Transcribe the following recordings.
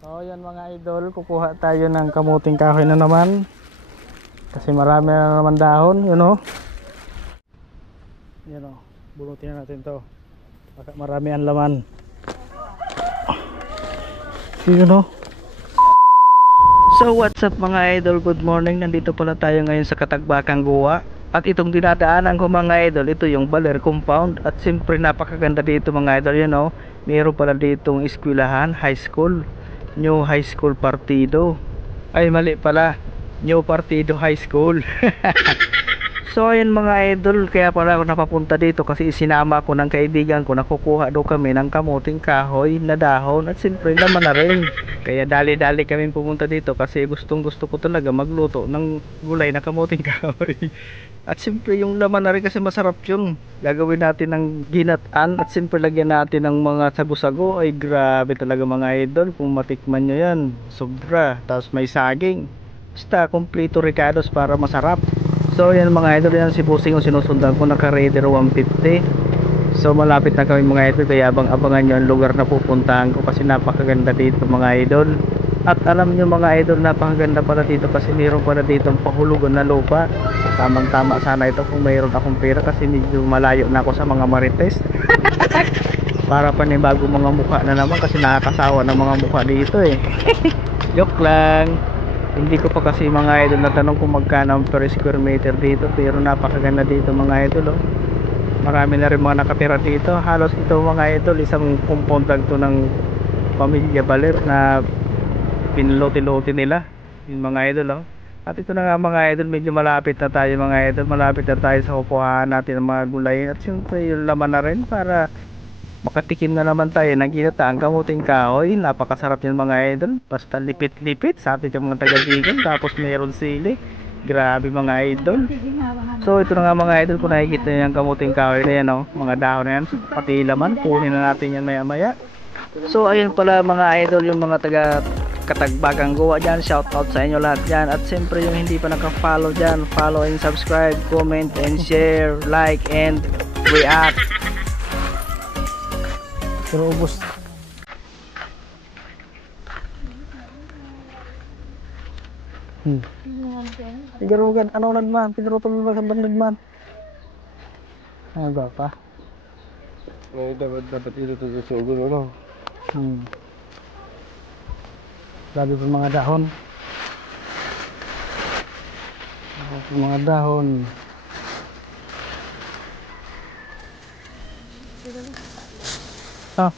So yan mga idol, kukuha tayo ng kamuting kahoy na naman. Kasi marami na naman dahon, yun o. Yan o, bunutin na natin to. Baka marami ang laman. Yun o. So what's up mga idol, good morning. Nandito pala tayo ngayon sa Katagbakang Guwa. At itong dinadaanan ko mga idol, ito yung Baler Compound. At siyempre napakaganda dito mga idol, yun o. Meron pala ditong eskwelahan, high school. New High School Partido. Ay mali pala, New Partido High School. So ayun mga idol, kaya pala ako napapunta dito kasi isinama ko ng kaibigan ko na kukuha daw kami ng kamuting kahoy na dahon at siyempre naman na rin. Kaya dali-dali kami pumunta dito kasi gustong gusto ko talaga magluto ng gulay na kamuting kahoy. At siyempre yung laman na rin kasi masarap yun. Gagawin natin ng ginataan at siyempre lagyan natin ng mga sago-sago. Ay grabe talaga mga idol, kung matikman nyo yan, sobra. Tapos may saging, basta kompleto ricados para masarap. So yan mga idol, yan si Busing yung sinusundan ko, naka Raider 150. So malapit na kami mga idol, kaya abang-abangan nyo ang lugar na pupuntahan ko kasi napakaganda dito mga idol. At alam nyo mga idol, napakaganda pala dito kasi mayroon pala dito ang pahulugan na lupa. Tamang tama sana ito kung mayroon akong pera kasi medyo malayo na ako sa mga marites. Para panibago mga mukha na naman kasi nakakasawa ng mga mukha dito eh. Joke lang. Hindi ko pa kasi mga idol natanong kung magkano ang per square meter dito, pero napakaganda dito mga idol oh. Marami na rin mga nakatira dito. Halos ito mga idol, isang compound lang to ng pamilya Baler na pinlote-lote nila yung mga idol oh. At ito na nga mga idol, medyo malapit na tayo mga idol, malapit na tayo sa kukuhaan natin ng mga gulay at syempre yung laman na rin para makatikim na naman tayo ng ginataang kamuting kahoy. Napakasarap yan mga idol, basta lipit-lipit sa atin yung mga taga-Bicol, tapos mayroon sili. Grabe mga idol. So ito na nga mga idol, kung nakikita nyo yung kamuting kahoy na yan oh, mga dahon na yan, pati laman, kunin na natin yan maya maya. So ayun pala mga idol, yung mga taga Katagbakang Guwa dyan, shout out sa inyo lahat dyan. At siyempre yung hindi pa naka-follow dyan, follow and subscribe, comment and share, like and react. Pero ubos. Pigarugan, ano nagman? Pinarutol ba sa nagman? Ano ba pa? Dapat ito sa ulo no. Grabe pa mga dahon. Mga dahon. Ah.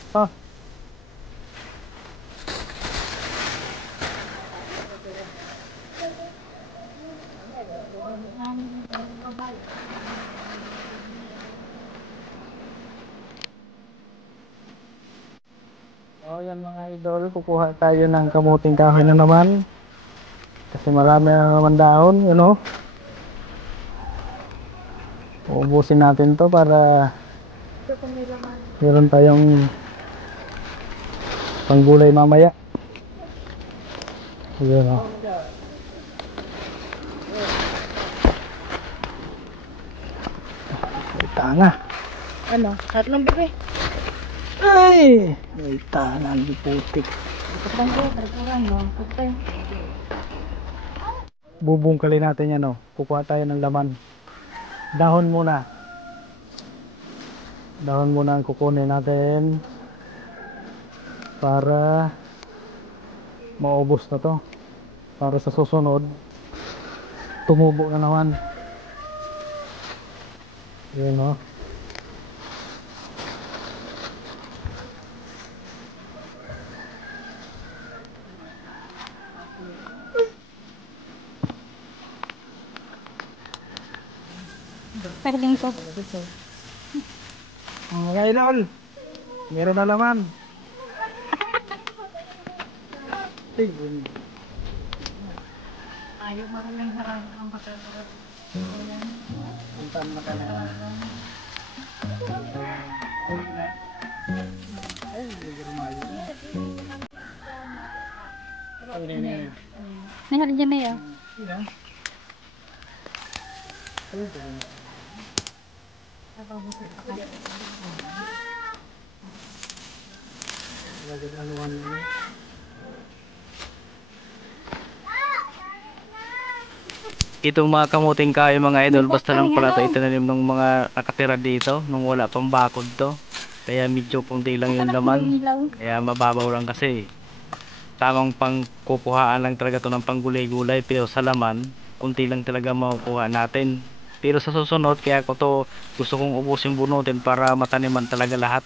Oh, yan mga idol, kukuha tayo ng kamuting kahoy na naman. Kasi marami na naman dahon, you know. Uubusin natin to para meron tayong panggulay mamaya. Ayan o. May tanga. Ano? Tatlong bebe. Ay! May tanga, ang putik. Bubungkalin natin yan o. Kukuha tayo ng laman. Dahon muna. Dahon muna ang kukunin natin para maubos na to, para sa susunod tumubo na naman. Yun o. Pwedeng to. Mga idol, meron na laman. Ayaw maraming harang ang pagkakarap. Puntaan na ka na. Ay, hindi rumayo. May halin dyan may Sino? Itong mga kamuting kahoy mga idol, basta lang pala ito itinanim ng mga nakatira dito nung wala pang bakod to. Kaya medyo punti lang yung laman. Kaya mababaw lang kasi. Tamang pangkukuhaan lang talaga to ng panggulay-gulay, pero sa laman, kunti lang talaga makukuha natin. Pero sa susunod, kaya ko to gusto kong ubusin bunutin para mataniman talaga lahat.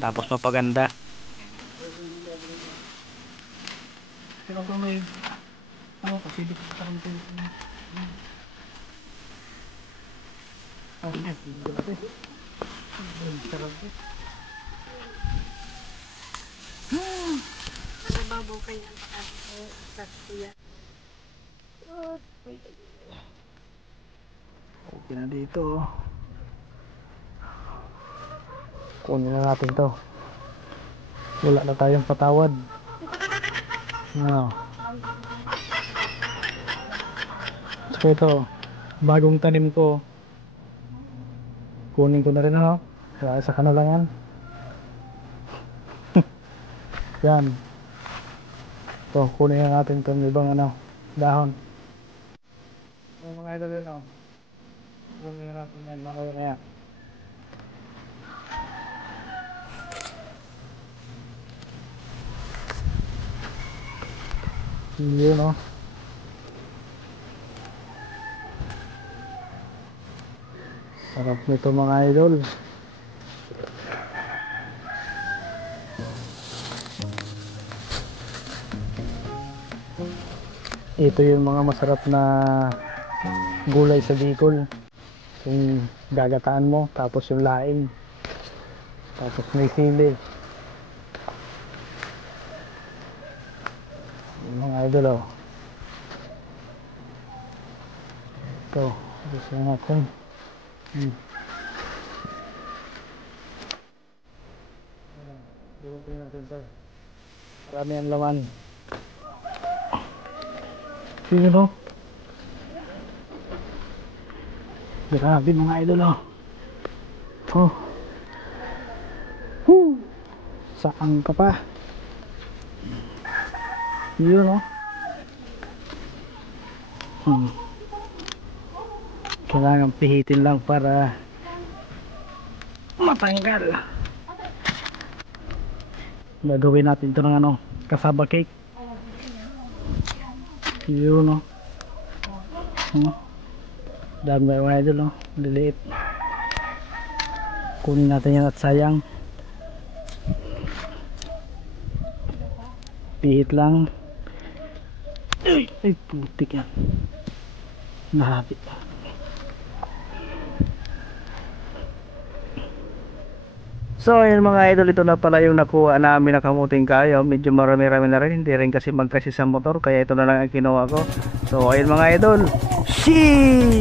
Tapos mapaganda. Pero kung may ano kasi dito sa karantin. Nababaw kaya sa kuya. Okay na dito. Kunin na natin to. Wala na tayong patawad. So ito, bagong tanim ko. Kunin ko na rin ako. Sa kanila yan. Yan. Ito, kunin na natin itong ibang dahon. Mga idol yun o. Kunin na natin yan, mga yun yan. Yun o. Sarap nito mga idol. Ito yung mga masarap na gulay sa Bicol. Yung gagataan mo, tapos yung laing, tapos may sili. Yung mga idol o. Ito, gusto natin. Marami ang laman. Sino no? Grabe mga idol oh. Oh. Saan ka pa? Yun oh. Kailangan pihitin lang para matanggal. Gagawin natin ito ng kasaba cake. Yun oh. Dami mga idol oh. Liliit. Kunin natin yan at sayang. Pihit lang. Ay putik yan. Nahapit. So ayun mga idol, ito na pala yung nakuha namin na kamuting kayo. Medyo marami-rami na rin, hindi rin kasi magkasi sa motor, kaya ito na lang ang kinuha ko. So ayun mga idol, sheesh!